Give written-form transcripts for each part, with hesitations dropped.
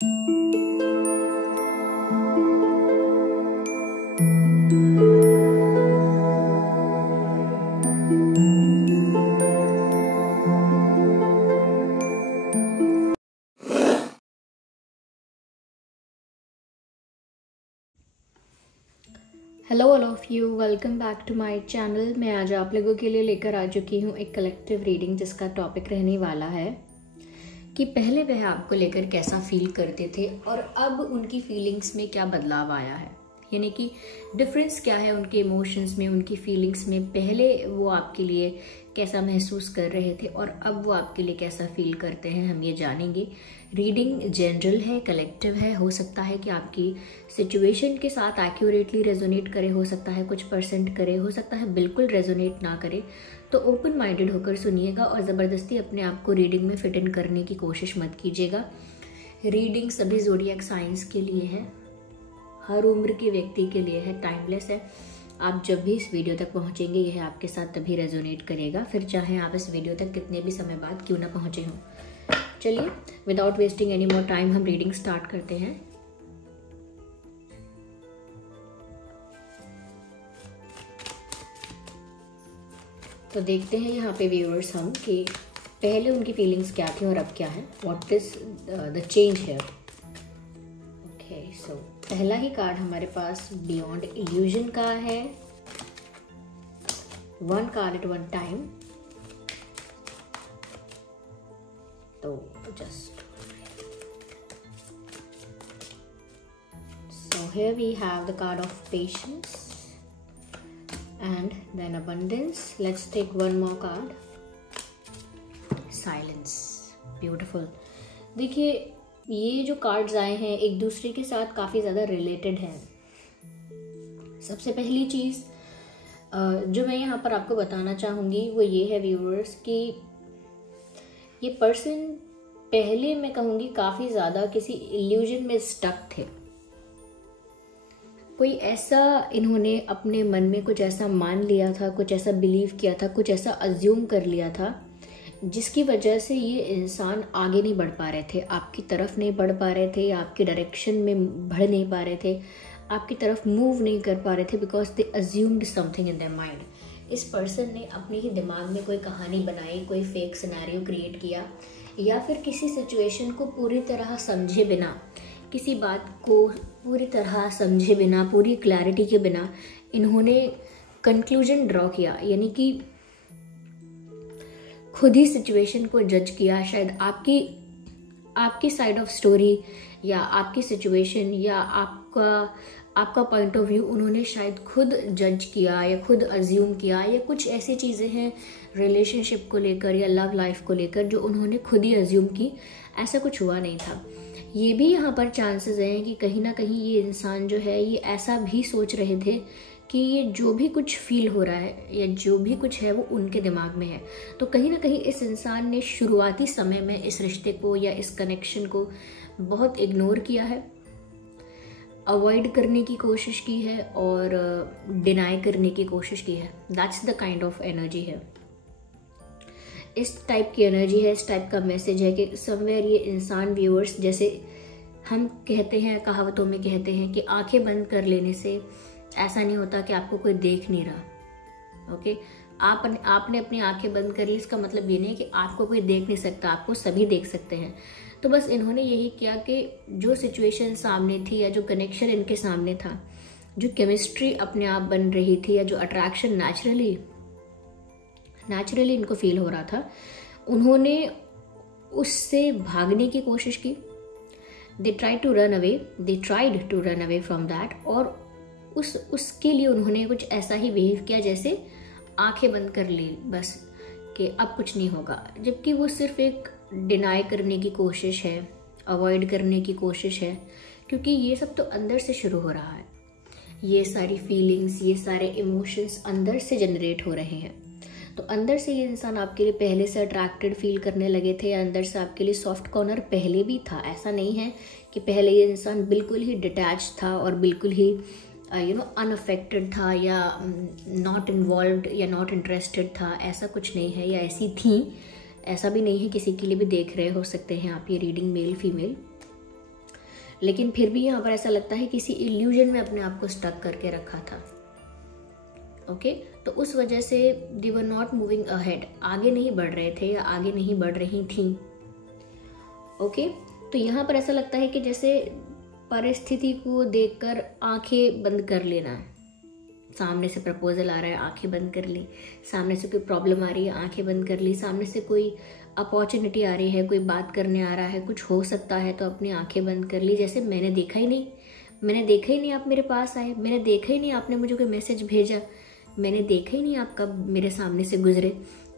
Hello all of you, welcome back to my channel. मैं आज आप लोगों के लिए लेकर आ चुकी हूँ एक कलेक्टिव रीडिंग जिसका टॉपिक रहने वाला है कि पहले वह आपको लेकर कैसा फील करते थे और अब उनकी फीलिंग्स में क्या बदलाव आया है, यानी कि डिफरेंस क्या है उनके इमोशंस में, उनकी फीलिंग्स में। पहले वो आपके लिए कैसा महसूस कर रहे थे और अब वो आपके लिए कैसा फील करते हैं, हम ये जानेंगे। रीडिंग जनरल है, कलेक्टिव है। हो सकता है कि आपकी सिचुएशन के साथ एक्यूरेटली रेजोनेट करे, हो सकता है कुछ परसेंट करे, हो सकता है बिल्कुल रेजोनेट ना करे। तो ओपन माइंडेड होकर सुनिएगा और ज़बरदस्ती अपने आप को रीडिंग में फिट इन करने की कोशिश मत कीजिएगा। रीडिंग सभी ज़ोडिएक साइंस के लिए है, हर उम्र के व्यक्ति के लिए है, टाइमलेस है। आप जब भी इस वीडियो तक पहुंचेंगे यह आपके साथ तभी रेजोनेट करेगा, फिर चाहे आप इस वीडियो तक कितने भी समय बाद क्यों ना पहुंचे हों। चलिए without wasting any more time हम रीडिंग स्टार्ट करते हैं। तो देखते हैं यहाँ पे व्यूअर्स हम कि पहले उनकी फीलिंग्स क्या थी और अब क्या है, what is the change here. Okay, so पहला ही कार्ड हमारे पास बियॉन्ड इल्यूजन का है। One card at one time. तो just so here we have the card of patience and then abundance. Let's take one more card, silence. Beautiful. देखिए ये जो कार्ड्स आए हैं एक दूसरे के साथ काफ़ी ज़्यादा रिलेटेड हैं। सबसे पहली चीज़ जो मैं यहाँ पर आपको बताना चाहूँगी वो ये है व्यूअर्स कि ये पर्सन पहले मैं कहूँगी काफ़ी ज़्यादा किसी इल्यूजन में स्टक थे। कोई ऐसा इन्होंने अपने मन में कुछ ऐसा मान लिया था, कुछ ऐसा बिलीव किया था, कुछ ऐसा अज्यूम कर लिया था जिसकी वजह से ये इंसान आगे नहीं बढ़ पा रहे थे, आपकी तरफ नहीं बढ़ पा रहे थे, या आपकी डायरेक्शन में बढ़ नहीं पा रहे थे, आपकी तरफ मूव नहीं कर पा रहे थे, because they assumed something in their mind. इस पर्सन ने अपने ही दिमाग में कोई कहानी बनाई, कोई फेक सिनेरियो क्रिएट किया, या फिर किसी सिचुएशन को पूरी तरह समझे बिना, किसी बात को पूरी तरह समझे बिना, पूरी क्लैरिटी के बिना इन्होंने कंक्लूजन ड्रॉ किया, यानी कि खुद ही सिचुएशन को जज किया। शायद आपकी साइड ऑफ स्टोरी या आपकी सिचुएशन या आपका पॉइंट ऑफ व्यू उन्होंने शायद खुद जज किया या खुद अज्यूम किया, या कुछ ऐसी चीज़ें हैं रिलेशनशिप को लेकर या लव लाइफ को लेकर जो उन्होंने खुद ही अज्यूम की, ऐसा कुछ हुआ नहीं था। ये भी यहाँ पर चांसेस हैं कि कहीं ना कहीं ये इंसान जो है ये ऐसा भी सोच रहे थे कि ये जो भी कुछ फील हो रहा है या जो भी कुछ है वो उनके दिमाग में है। तो कहीं ना कहीं इस इंसान ने शुरुआती समय में इस रिश्ते को या इस कनेक्शन को बहुत इग्नोर किया है, अवॉइड करने की कोशिश की है और डिनाई करने की कोशिश की है। That's the kind of energy है, इस टाइप की एनर्जी है, इस टाइप का मैसेज है कि समवेयर ये इंसान व्यूअर्स, जैसे हम कहते हैं, कहावतों में कहते हैं कि आंखें बंद कर लेने से ऐसा नहीं होता कि आपको कोई देख नहीं रहा। ओके, आपने अपनी आंखें बंद कर ली, इसका मतलब ये नहीं कि आपको कोई देख नहीं सकता, आपको सभी देख सकते हैं। तो बस इन्होंने यही किया कि जो सिचुएशन सामने थी या जो कनेक्शन इनके सामने था, जो केमिस्ट्री अपने आप बन रही थी या जो अट्रैक्शन नेचुरली इनको फील हो रहा था, उन्होंने उससे भागने की कोशिश की। They tried to run away from that, और उसके लिए उन्होंने कुछ ऐसा ही बिहेव किया जैसे आंखें बंद कर ली बस कि अब कुछ नहीं होगा, जबकि वो सिर्फ एक डिनाई करने की कोशिश है, अवॉइड करने की कोशिश है, क्योंकि ये सब तो अंदर से शुरू हो रहा है। ये सारी फीलिंग्स, ये सारे इमोशंस अंदर से जनरेट हो रहे हैं। तो अंदर से ये इंसान आपके लिए पहले से अट्रैक्टेड फील करने लगे थे, या अंदर से आपके लिए सॉफ्ट कॉर्नर पहले भी था। ऐसा नहीं है कि पहले ये इंसान बिल्कुल ही डिटैच था और बिल्कुल ही अनअफेक्टेड था या नॉट इन्वॉल्व्ड या नॉट इंटरेस्टेड था। ऐसा कुछ नहीं है, या ऐसी थी, ऐसा भी नहीं है। किसी के लिए भी देख रहे हो सकते हैं आप ये रीडिंग, मेल फीमेल। लेकिन फिर भी यहाँ पर ऐसा लगता है किसी इल्यूजन में अपने आप को स्टक करके रखा था। ओके, तो उस वजह से दे वर नॉट मूविंग अहेड, आगे नहीं बढ़ रहे थे या आगे नहीं बढ़ रही थी। ओके, तो यहाँ पर ऐसा लगता है कि जैसे परिस्थिति को देखकर आंखें बंद कर लेना है। सामने से प्रपोजल आ रहा है, आंखें बंद कर ली। सामने से कोई प्रॉब्लम आ रही है, आंखें बंद कर ली। सामने से कोई अपॉर्चुनिटी आ रही है, कोई बात करने आ रहा है, कुछ हो सकता है, तो अपनी आंखें बंद कर ली। जैसे मैंने देखा ही नहीं आप मेरे पास आए, मैंने देखा ही नहीं आपने मुझे कोई मैसेज भेजा, मैंने देखा ही नहीं आप कब मेरे सामने से गुजरे।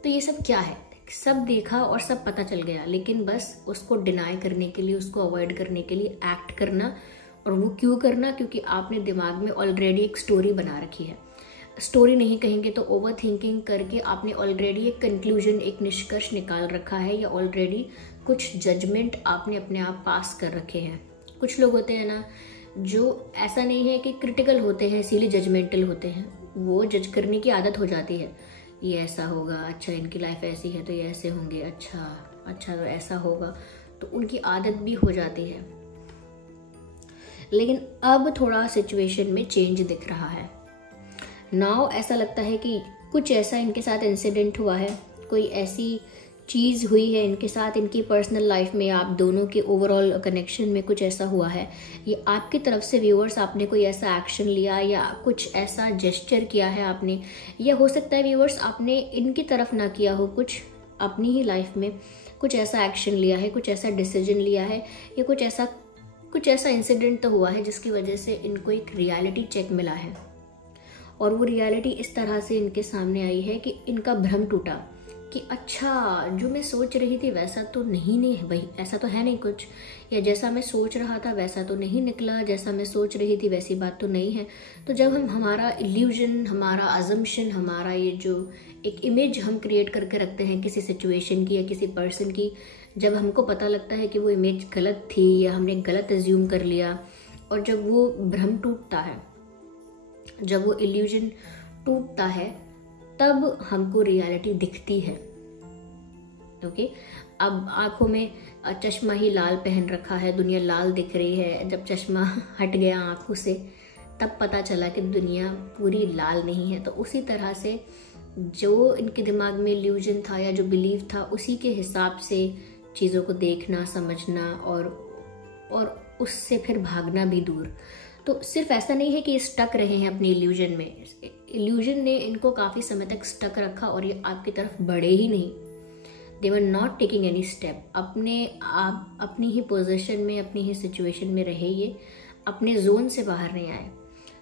तो ये सब क्या है? सब देखा और सब पता चल गया, लेकिन बस उसको डिनाई करने के लिए, उसको अवॉइड करने के लिए एक्ट करना। और वो क्यों करना? क्योंकि आपने दिमाग में ऑलरेडी एक स्टोरी बना रखी है। स्टोरी नहीं कहेंगे तो ओवर थिंकिंग करके आपने ऑलरेडी एक कंक्लूजन, एक निष्कर्ष निकाल रखा है, या ऑलरेडी कुछ जजमेंट आपने अपने आप पास कर रखे हैं। कुछ लोग होते हैं ना जो ऐसा नहीं है कि क्रिटिकल होते हैं, इसीलिए जजमेंटल होते हैं। वो जज करने की आदत हो जाती है, ये ऐसा होगा, अच्छा इनकी लाइफ ऐसी है तो ये ऐसे होंगे, अच्छा तो ऐसा होगा, तो उनकी आदत भी हो जाती है। लेकिन अब थोड़ा सिचुएशन में चेंज दिख रहा है। नाउ ऐसा लगता है कि कुछ ऐसा इनके साथ इंसिडेंट हुआ है, कोई ऐसी चीज़ हुई है इनके साथ, इनकी पर्सनल लाइफ में, आप दोनों के ओवरऑल कनेक्शन में कुछ ऐसा हुआ है। ये आपकी तरफ से व्यूअर्स आपने कोई ऐसा एक्शन लिया या कुछ ऐसा जेस्चर किया है आपने, या हो सकता है व्यूअर्स आपने इनकी तरफ ना किया हो, कुछ अपनी ही लाइफ में कुछ ऐसा एक्शन लिया है, कुछ ऐसा डिसीजन लिया है, या कुछ ऐसा इंसिडेंट तो हुआ है जिसकी वजह से इनको एक रियलिटी चेक मिला है। और वो रियलिटी इस तरह से इनके सामने आई है कि इनका भ्रम टूटा कि अच्छा जो मैं सोच रही थी वैसा तो नहीं है, वही ऐसा तो है नहीं कुछ, या जैसा मैं सोच रहा था वैसा तो नहीं निकला, जैसा मैं सोच रही थी वैसी बात तो नहीं है। तो जब हम हमारा इल्यूजन, हमारा अजम्पशन, हमारा ये जो एक इमेज हम क्रिएट करके रखते हैं किसी सिचुएशन की या किसी पर्सन की, जब हमको पता लगता है कि वो इमेज गलत थी या हमने गलत एज्यूम कर लिया, और जब वो भ्रम टूटता है, जब वो इल्यूजन टूटता है, तब हमको रियलिटी दिखती है। ओके, अब आंखों में चश्मा ही लाल पहन रखा है, दुनिया लाल दिख रही है। जब चश्मा हट गया आंखों से तब पता चला कि दुनिया पूरी लाल नहीं है। तो उसी तरह से जो इनके दिमाग में इल्यूजन था या जो बिलीव था, उसी के हिसाब से चीज़ों को देखना, समझना और उससे फिर भागना भी दूर। तो सिर्फ ऐसा नहीं है कि स्टक रहे हैं अपने इल्यूजन में, इल्यूजन ने इनको काफ़ी समय तक स्टक रखा और ये आपकी तरफ बढ़े ही नहीं। They were not taking any step, अपनी ही पोजीशन में, अपनी ही सिचुएशन में रहे, ये अपने जोन से बाहर नहीं आए।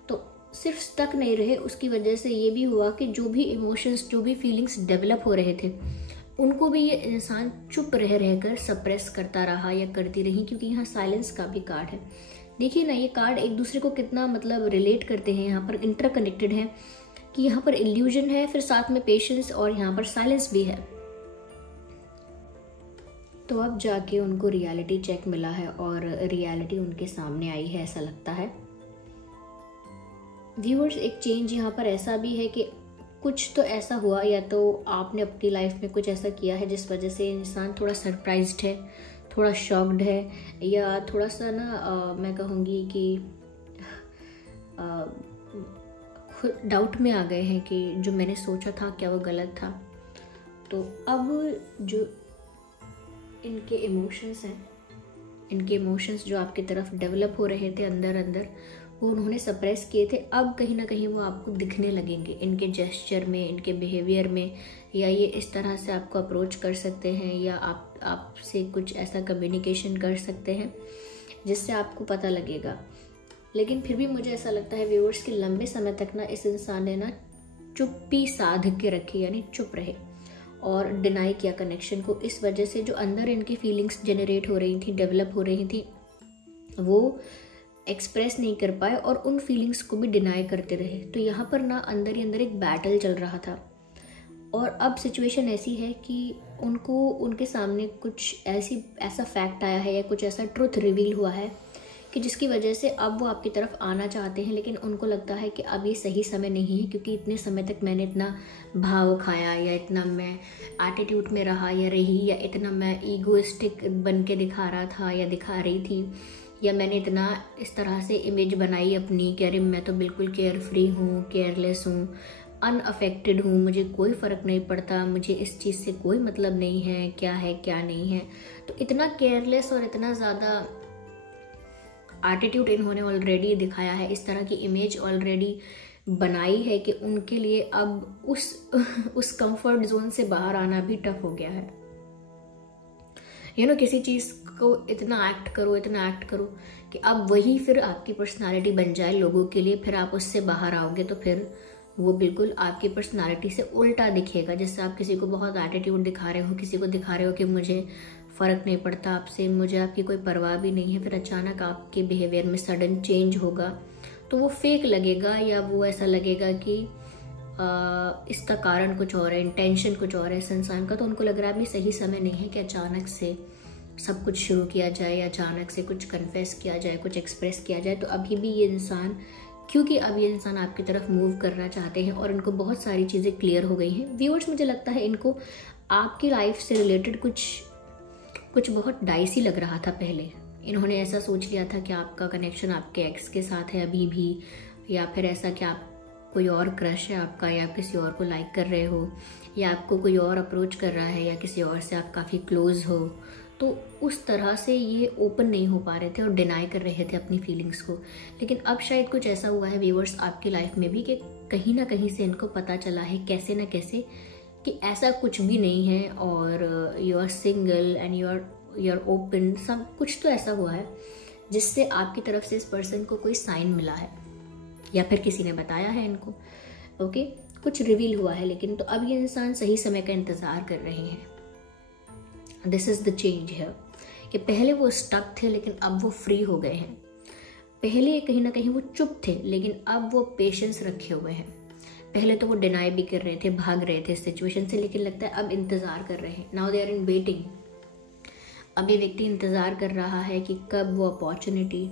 तो सिर्फ स्टक नहीं रहे, उसकी वजह से ये भी हुआ कि जो भी इमोशंस, जो भी फीलिंग्स डेवलप हो रहे थे, उनको भी ये इंसान चुप रहकर सप्रेस करता रहा या करती रही, क्योंकि यहाँ साइलेंस का भी कार्ड है। देखिए ना, ये कार्ड एक दूसरे को कितना मतलब रिलेट करते हैं, यहाँ पर इंटरकनेक्टेड है कि यहाँ पर इल्यूजन है, फिर साथ में पेशेंस, और यहाँ पर साइलेंस भी है। तो अब जाके उनको रियलिटी चेक मिला है और रियलिटी उनके सामने आई है, ऐसा लगता है। व्यूअर्स, एक चेंज यहाँ पर ऐसा भी है कि कुछ तो ऐसा हुआ, या तो आपने अपनी लाइफ में कुछ ऐसा किया है जिस वजह से इंसान थोड़ा सरप्राइज्ड है, थोड़ा शॉक्ड है, या थोड़ा सा ना मैं कहूँगी कि खुद डाउट में आ गए हैं कि जो मैंने सोचा था क्या वो गलत था। तो अब जो इनके इमोशंस हैं, इनके इमोशंस जो आपकी तरफ डेवलप हो रहे थे अंदर अंदर, वो उन्होंने सप्रेस किए थे, अब कहीं ना कहीं वो आपको दिखने लगेंगे इनके जेस्चर में, इनके बिहेवियर में, या ये इस तरह से आपको अप्रोच कर सकते हैं, या आपसे कुछ ऐसा कम्युनिकेशन कर सकते हैं जिससे आपको पता लगेगा। लेकिन फिर भी मुझे ऐसा लगता है व्यूअर्स कि लंबे समय तक ना इस इंसान ने ना चुप्पी साध के रखी, यानी चुप रहे और डिनाई किया कनेक्शन को। इस वजह से जो अंदर इनकी फीलिंग्स जनरेट हो रही थी, डेवलप हो रही थी, वो एक्सप्रेस नहीं कर पाए और उन फीलिंग्स को भी डिनाई करते रहे। तो यहाँ पर ना अंदर ही अंदर एक बैटल चल रहा था, और अब सिचुएशन ऐसी है कि उनको उनके सामने कुछ ऐसा फैक्ट आया है या कुछ ऐसा ट्रुथ रिवील हुआ है कि जिसकी वजह से अब वो आपकी तरफ आना चाहते हैं, लेकिन उनको लगता है कि अब ये सही समय नहीं है, क्योंकि इतने समय तक मैंने इतना भाव खाया, या इतना मैं एटीट्यूड में रहा या रही, या इतना मैं ईगोइस्टिक बन के दिखा रहा था या दिखा रही थी, या मैंने इतना इस तरह से इमेज बनाई अपनी कि अरे मैं तो बिल्कुल केयर फ्री हूँ, केयरलेस हूँ, अनअफेक्टेड हूँ, मुझे कोई फ़र्क नहीं पड़ता, मुझे इस चीज़ से कोई मतलब नहीं है क्या नहीं है। तो इतना केयरलेस और इतना ज़्यादा एटीट्यूड इन्होंने ऑलरेडी दिखाया है, इस तरह की इमेज ऑलरेडी बनाई है कि उनके लिए अब उस कंफर्ट जोन से बाहर आना भी टफ हो गया है। किसी चीज़ को इतना एक्ट करो कि अब वही फिर आपकी पर्सनालिटी बन जाए लोगों के लिए, फिर आप उससे बाहर आओगे तो फिर वो बिल्कुल आपकी पर्सनालिटी से उल्टा दिखेगा। जैसे आप किसी को बहुत एटीट्यूड दिखा रहे हो, किसी को दिखा रहे हो कि मुझे फ़र्क नहीं पड़ता आपसे, मुझे आपकी कोई परवाह भी नहीं है, फिर अचानक आपके बिहेवियर में सडन चेंज होगा तो वो फेक लगेगा, या वो ऐसा लगेगा कि इसका कारण कुछ और है, इंटेंशन कुछ और है इस इंसान का। तो उनको लग रहा है अभी सही समय नहीं है कि अचानक से सब कुछ शुरू किया जाए या अचानक से कुछ कन्फेस किया जाए, कुछ एक्सप्रेस किया जाए। तो अभी भी ये इंसान, क्योंकि अब ये इंसान आपकी तरफ मूव करना चाहते हैं और इनको बहुत सारी चीज़ें क्लियर हो गई हैं। व्यूअर्स, मुझे लगता है इनको आपकी लाइफ से रिलेटेड कुछ बहुत डाइसी लग रहा था पहले। इन्होंने ऐसा सोच लिया था कि आपका कनेक्शन आपके एक्स के साथ है अभी भी, या फिर ऐसा कि आप कोई और क्रश है आपका, या आप किसी और को लाइक कर रहे हो, या आपको कोई और अप्रोच कर रहा है, या किसी और से आप काफ़ी क्लोज हो। तो उस तरह से ये ओपन नहीं हो पा रहे थे और डिनाई कर रहे थे अपनी फीलिंग्स को। लेकिन अब शायद कुछ ऐसा हुआ है व्यूअर्स आपकी लाइफ में भी कि कहीं ना कहीं से इनको पता चला है कैसे ना कैसे कि ऐसा कुछ भी नहीं है, और you are single and you are open. सब कुछ तो ऐसा हुआ है जिससे आपकी तरफ से इस पर्सन को कोई साइन मिला है, या फिर किसी ने बताया है इनको। ओके, कुछ रिवील हुआ है। लेकिन तो अब ये इंसान सही समय का इंतजार कर रहे हैं। दिस इज द चेंज है कि पहले वो स्टक थे लेकिन अब वो फ्री हो गए हैं। पहले कहीं ना कहीं वो चुप थे लेकिन अब वो पेशेंस रखे हुए हैं। पहले तो वो डिनाई भी कर रहे थे, भाग रहे थे इस सिचुएशन से, लेकिन लगता है अब इंतजार कर रहे हैं। Now they are in waiting. अब ये व्यक्ति इंतजार कर रहा है कि कब वो अपॉर्चुनिटी,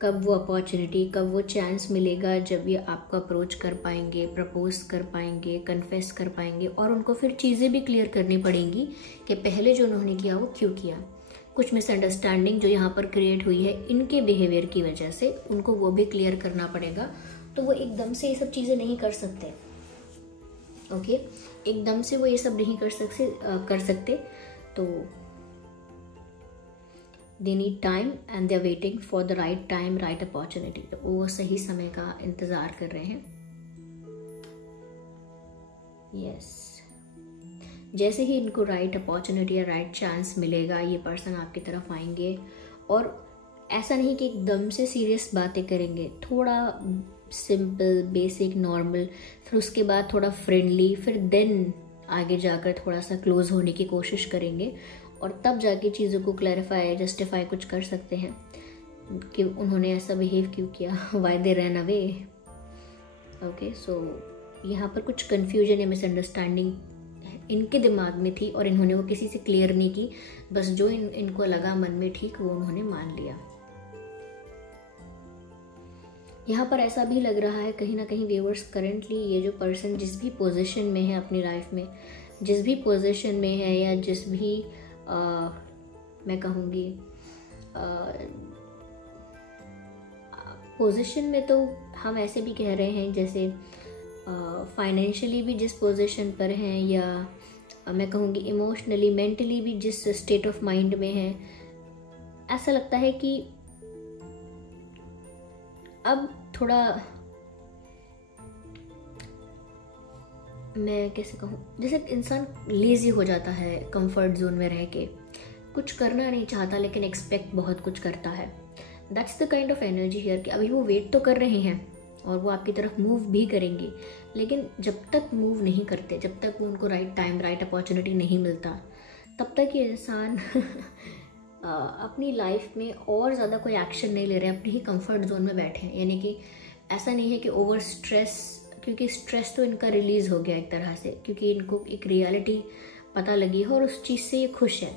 कब वो चांस मिलेगा जब ये आपको अप्रोच कर पाएंगे, प्रपोज कर पाएंगे, कन्फेस कर पाएंगे। और उनको फिर चीज़ें भी क्लियर करनी पड़ेंगी कि पहले जो उन्होंने किया वो क्यों किया। कुछ मिसअंडरस्टैंडिंग जो यहाँ पर क्रिएट हुई है इनके बिहेवियर की वजह से, उनको वो भी क्लियर करना पड़ेगा। तो वो एकदम से ये सब चीज़ें नहीं कर सकते। ओके, एकदम से वो ये सब नहीं कर सकते। तो they need time and they are waiting for the right time, right opportunity। तो वो सही समय का इंतजार कर रहे हैं। यस, जैसे ही इनको राइट अपॉर्चुनिटी या राइट चांस मिलेगा ये पर्सन आपकी तरफ आएंगे। और ऐसा नहीं कि एकदम से सीरियस बातें करेंगे, थोड़ा सिंपल, बेसिक, नॉर्मल, फिर उसके बाद थोड़ा फ्रेंडली, फिर देन आगे जाकर थोड़ा सा क्लोज होने की कोशिश करेंगे। और तब जाके चीज़ों को क्लैरिफाई, जस्टिफाई कुछ कर सकते हैं कि उन्होंने ऐसा बिहेव क्यों किया, why they run away. Okay, so यहाँ पर कुछ कन्फ्यूजन या मिसअंडरस्टैंडिंग इनके दिमाग में थी और इन्होंने वो किसी से क्लियर नहीं की। बस जो इनको लगा मन में ठीक वो उन्होंने मान लिया। यहाँ पर ऐसा भी लग रहा है कहीं ना कहीं व्यूअर्स, करंटली ये जो पर्सन जिस भी पोजीशन में है अपनी लाइफ में, जिस भी पोजीशन में है, या जिस भी मैं कहूँगी पोजीशन में, तो हम ऐसे भी कह रहे हैं जैसे फाइनेंशियली भी जिस पोजीशन पर हैं, या मैं कहूँगी इमोशनली, मेंटली भी जिस स्टेट ऑफ माइंड में है, ऐसा लगता है कि अब थोड़ा, मैं कैसे कहूँ, जैसे इंसान लेजी हो जाता है कंफर्ट जोन में रह के, कुछ करना नहीं चाहता लेकिन एक्सपेक्ट बहुत कुछ करता है। That's the kind of energy here कि अभी वो वेट तो कर रहे हैं और वो आपकी तरफ मूव भी करेंगे, लेकिन जब तक मूव नहीं करते, जब तक वो उनको राइट टाइम, राइट अपॉर्चुनिटी नहीं मिलता, तब तक ये इंसान अपनी लाइफ में और ज़्यादा कोई एक्शन नहीं ले रहे, अपनी ही कंफर्ट जोन में बैठे हैं। यानी कि ऐसा नहीं है कि ओवर स्ट्रेस, क्योंकि स्ट्रेस तो इनका रिलीज़ हो गया एक तरह से, क्योंकि इनको एक रियलिटी पता लगी है और उस चीज़ से ये खुश है।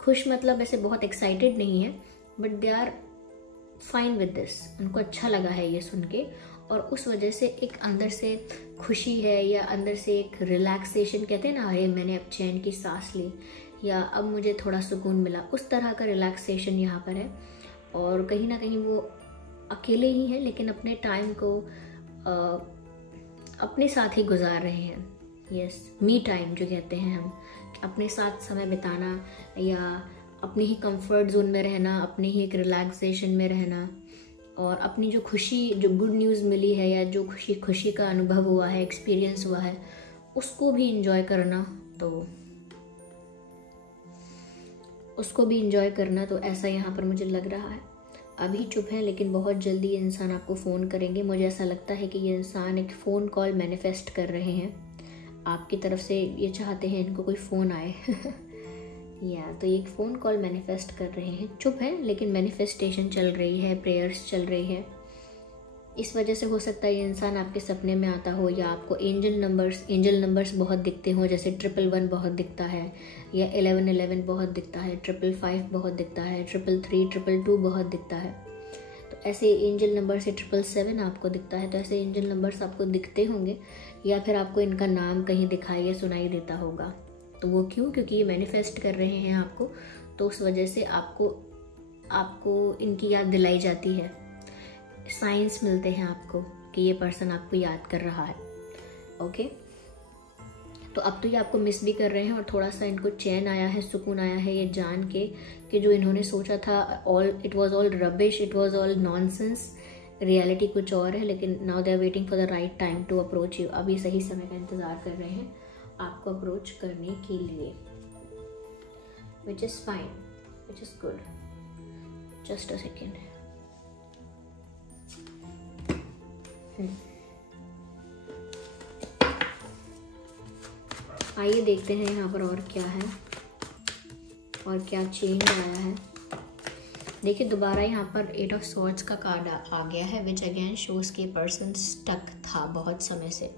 खुश मतलब ऐसे बहुत एक्साइटेड नहीं है, but they are fine with this. उनको अच्छा लगा है ये सुन के, और उस वजह से एक अंदर से खुशी है, या अंदर से एक रिलैक्सेशन, कहते हैं ना, अरे मैंने अब चैन की सांस ली, या अब मुझे थोड़ा सुकून मिला, उस तरह का रिलैक्सेशन यहाँ पर है। और कहीं ना कहीं वो अकेले ही हैं लेकिन अपने टाइम को अपने साथ ही गुजार रहे हैं। यस, मी टाइम जो कहते हैं हम, अपने साथ समय बिताना या अपनी ही कंफर्ट जोन में रहना, अपने ही एक रिलैक्सेशन में रहना, और अपनी जो खुशी, जो गुड न्यूज़ मिली है या जो खुशी का अनुभव हुआ है, एक्सपीरियंस हुआ है, उसको भी इंजॉय करना। तो ऐसा यहाँ पर मुझे लग रहा है। अभी चुप है लेकिन बहुत जल्दी ये इंसान आपको फ़ोन करेंगे। मुझे ऐसा लगता है कि ये इंसान एक फ़ोन कॉल मैनिफेस्ट कर रहे हैं आपकी तरफ से, ये चाहते हैं इनको कोई फ़ोन आए या तो ये एक फ़ोन कॉल मैनिफेस्ट कर रहे हैं। चुप है लेकिन मैनिफेस्टेशन चल रही है, प्रेयर्स चल रही है। इस वजह से हो सकता है ये इंसान आपके सपने में आता हो, या आपको एंजल नंबर्स बहुत दिखते हो, जैसे 111 बहुत दिखता है, या 1111 बहुत दिखता है, 555 बहुत दिखता है, 333, 222 बहुत दिखता है। तो ऐसे एंजल नंबर से 777 आपको दिखता है। तो ऐसे एंजल नंबर्स आपको दिखते होंगे, या फिर आपको इनका नाम कहीं दिखाई या सुनाई देता होगा। तो वो क्यों? क्योंकि ये मैनिफेस्ट कर रहे हैं आपको, तो उस वजह से आपको इनकी याद दिलाई जाती है। साइंस मिलते हैं आपको कि ये पर्सन आपको याद कर रहा है। ओके, तो अब तो ये आपको मिस भी कर रहे हैं, और थोड़ा सा इनको चैन आया है, सुकून आया है ये जान के कि जो इन्होंने सोचा था it was all rubbish, it was all nonsense, reality कुछ और है। लेकिन now they are waiting for the right time to approach you. अभी सही समय का इंतज़ार कर रहे हैं आपको अप्रोच करने के लिए, which is fine, which is good. Just a second. आइए देखते हैं यहाँ पर और क्या है और क्या चेंज आया है। देखिए दोबारा यहाँ पर 8 ऑफ स्वॉर्ड्स का कार्ड आ गया है, विच अगेन शोज के पर्सन स्टक था बहुत समय से,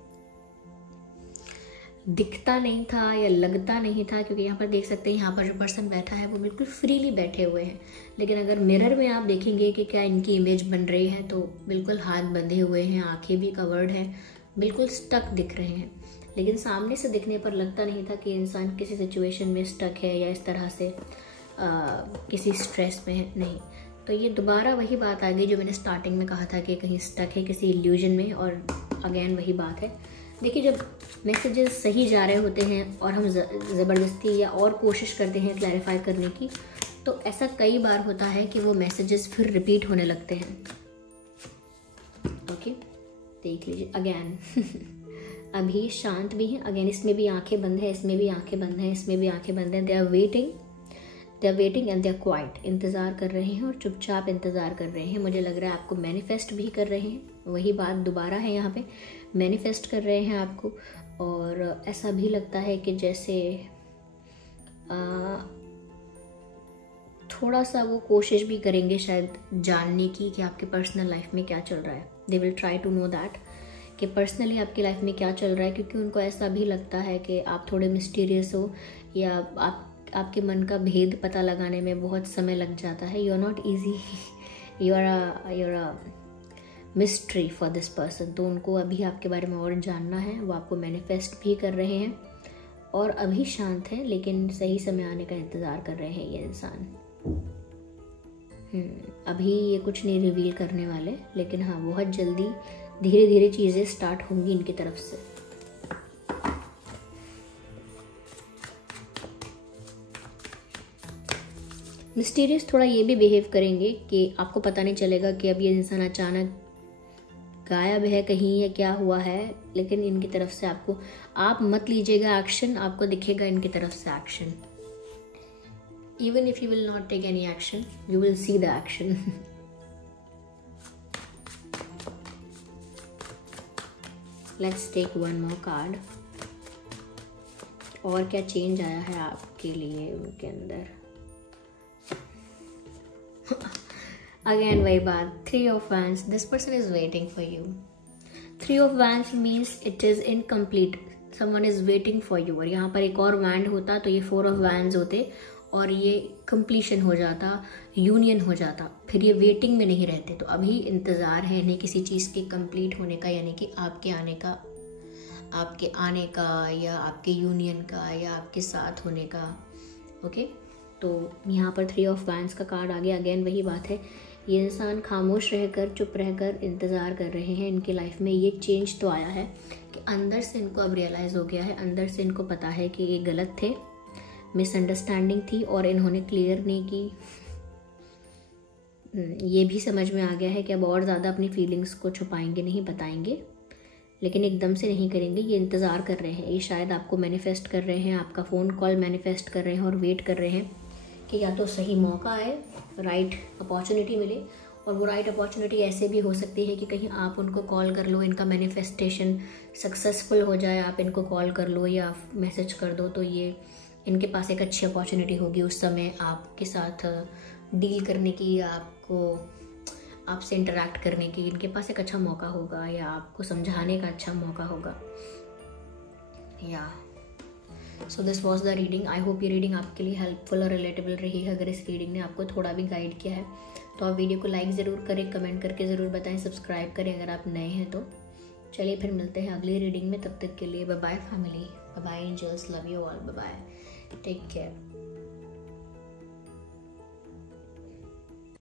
दिखता नहीं था या लगता नहीं था। क्योंकि यहाँ पर देख सकते हैं, यहाँ पर जो पर्सन बैठा है वो बिल्कुल फ्रीली बैठे हुए हैं, लेकिन अगर मिरर में आप देखेंगे कि क्या इनकी इमेज बन रही है, तो बिल्कुल हाथ बंधे हुए हैं, आंखें भी कवर्ड हैं, बिल्कुल स्टक दिख रहे हैं। लेकिन सामने से दिखने पर लगता नहीं था कि इंसान किसी सिचुएशन में स्टक है या इस तरह से किसी स्ट्रेस में है, नहीं। तो ये दोबारा वही बात आ गई जो मैंने स्टार्टिंग में कहा था कि कहीं स्टक है किसी इल्यूजन में, और अगेन वही बात है। देखिए जब मैसेजेस सही जा रहे होते हैं और हम ज़बरदस्ती या और कोशिश करते हैं क्लैरिफाई करने की, तो ऐसा कई बार होता है कि वो मैसेजेस फिर रिपीट होने लगते हैं। ओके, देख लीजिए अगेन अभी शांत भी हैं, अगेन इसमें भी आंखें बंद है, इसमें भी आंखें बंद हैं, इसमें भी आंखें बंद हैं। They are waiting and they are quiet, इंतज़ार कर रहे हैं और चुपचाप इंतज़ार कर रहे हैं। मुझे लग रहा है आपको मैनिफेस्ट भी कर रहे हैं, वही बात दोबारा है यहाँ पे, मैनिफेस्ट कर रहे हैं आपको। और ऐसा भी लगता है कि जैसे थोड़ा सा वो कोशिश भी करेंगे शायद जानने की कि आपके पर्सनल लाइफ में क्या चल रहा है। They will try to know that कि पर्सनली आपकी लाइफ में क्या चल रहा है, क्योंकि उनको ऐसा भी लगता है कि आप थोड़े मिस्टीरियस हो, या आपके मन का भेद पता लगाने में बहुत समय लग जाता है। You are not easy, you are a mystery for this person. तो उनको अभी आपके बारे में और जानना है, वो आपको मैनिफेस्ट भी कर रहे हैं और अभी शांत हैं, लेकिन सही समय आने का इंतज़ार कर रहे हैं ये इंसान। अभी ये कुछ नहीं रिवील करने वाले, लेकिन हाँ बहुत जल्दी धीरे धीरे चीज़ें स्टार्ट होंगी इनकी तरफ से। मिस्टीरियस थोड़ा ये भी बिहेव करेंगे कि आपको पता नहीं चलेगा कि अब ये इंसान अचानक गायब है कहीं या क्या हुआ है, लेकिन इनकी तरफ से आप मत लीजिएगा एक्शन, आपको दिखेगा इनकी तरफ से action. Even if you will not take any action, you will see the action. Let's take one more card. और क्या चेंज आया है आपके लिए उनके अंदर? Again वही बात, 3 of Wands. This person is waiting for you. 3 of Wands means it is incomplete. Someone is waiting for you. और यहाँ पर एक और वैंड होता तो ये 4 of Wands होते और ये कंप्लीशन हो जाता, यूनियन हो जाता, फिर ये वेटिंग में नहीं रहते। तो अभी इंतज़ार है इन्हें किसी चीज़ के कंप्लीट होने का, यानी कि आपके आने का या आपके यूनियन का या आपके साथ होने का। ओके, तो यहाँ पर 3 ऑफ वैंड्स का कार्ड आ गया। अगेन वही बात है, ये इंसान खामोश रहकर, चुप रहकर इंतज़ार कर रहे हैं। इनकी लाइफ में ये चेंज तो आया है कि अंदर से इनको अब रियलाइज़ हो गया है, अंदर से इनको पता है कि ये गलत थे, मिसअंडरस्टैंडिंग थी और इन्होंने क्लियर नहीं की। ये भी समझ में आ गया है कि अब और ज़्यादा अपनी फीलिंग्स को छुपाएंगे नहीं, बताएंगे, लेकिन एकदम से नहीं करेंगे। ये इंतज़ार कर रहे हैं, ये शायद आपको मैनिफेस्ट कर रहे हैं, आपका फ़ोन कॉल मैनिफेस्ट कर रहे हैं और वेट कर रहे हैं कि या तो सही मौका आए, राइट अपॉर्चुनिटी मिले। और वो राइट अपॉर्चुनिटी ऐसे भी हो सकती है कि कहीं आप उनको कॉल कर लो, इनका मैनिफेस्टेशन सक्सेसफुल हो जाए, आप इनको कॉल कर लो या मैसेज कर दो, तो ये इनके पास एक अच्छी अपॉर्चुनिटी होगी उस समय आपके साथ डील करने की, आपसे इंटरेक्ट करने की। इनके पास एक अच्छा मौका होगा या आपको समझाने का अच्छा मौका होगा। या so this was the reading. I hope ये रीडिंग आपके लिए हेल्पफुल और रिलेटेबल रही है। अगर इस रीडिंग ने आपको थोड़ा भी गाइड किया है तो आप वीडियो को लाइक ज़रूर करें, कमेंट करके ज़रूर बताएं, सब्सक्राइब करें अगर आप नए हैं तो। चलिए फिर मिलते हैं अगली रीडिंग में, तब तक के लिए bye bye family, bye bye angels, love you all, bye bye, take care.